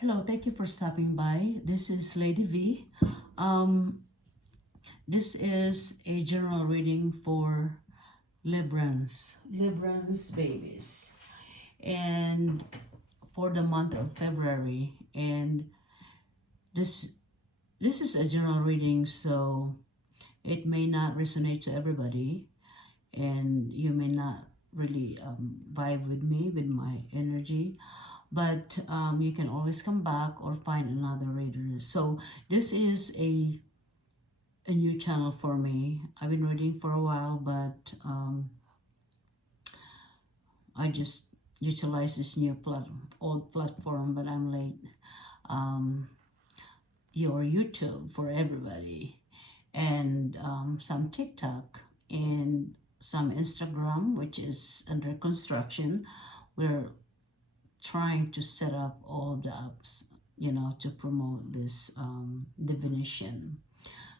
Hello, thank you for stopping by. This is Lady V. Um, this is a general reading for Librans babies, and for the month of February. And this this is a general reading, so it may not resonate to everybody, and you may not really vibe with me with my energy, but you can always come back or find another reader. So this is a new channel for me. I've been reading for a while, but I just utilize this new old platform, but I'm late. Your YouTube for everybody, and some TikTok, and some Instagram, which is under construction. We're trying to set up all of the apps, to promote this divination.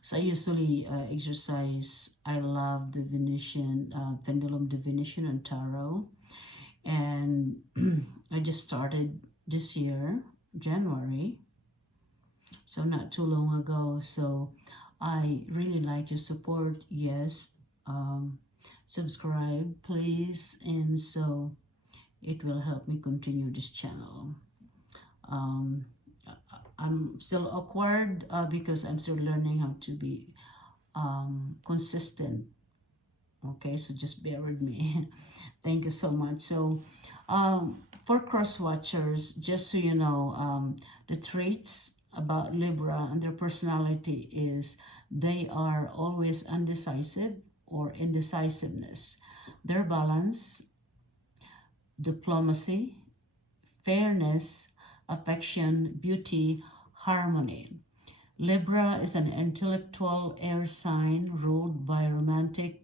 So I usually exercise. I love divination, pendulum divination and tarot, and I just started this year, January, so not too long ago. So I really like your support. Yes, subscribe, please, and so it will help me continue this channel. I'm still awkward because I'm still learning how to be consistent. Okay, so just bear with me. Thank you so much. So for cross watchers, just so you know, the traits about Libra and their personality is they are always undecisive or indecisiveness. Their balance, diplomacy, fairness, affection, beauty, harmony. Libra is an intellectual air sign ruled by romantic,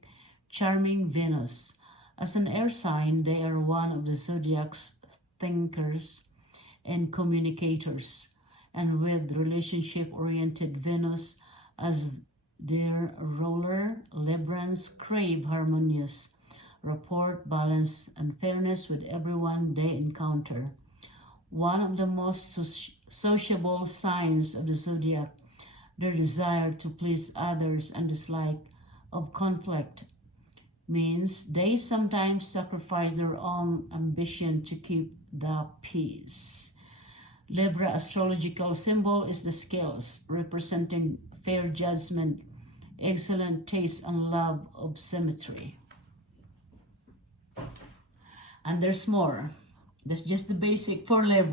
charming Venus. As an air sign, they are one of the zodiac's thinkers and communicators, and with relationship-oriented Venus as their ruler, Librans crave harmonious rapport, balance, and fairness with everyone they encounter. One of the most sociable signs of the zodiac, their desire to please others and dislike of conflict, means they sometimes sacrifice their own ambition to keep the peace. Libra astrological symbol is the scales, representing fair judgment, excellent taste, and love of symmetry. And there's more. That's just the basic for Libra.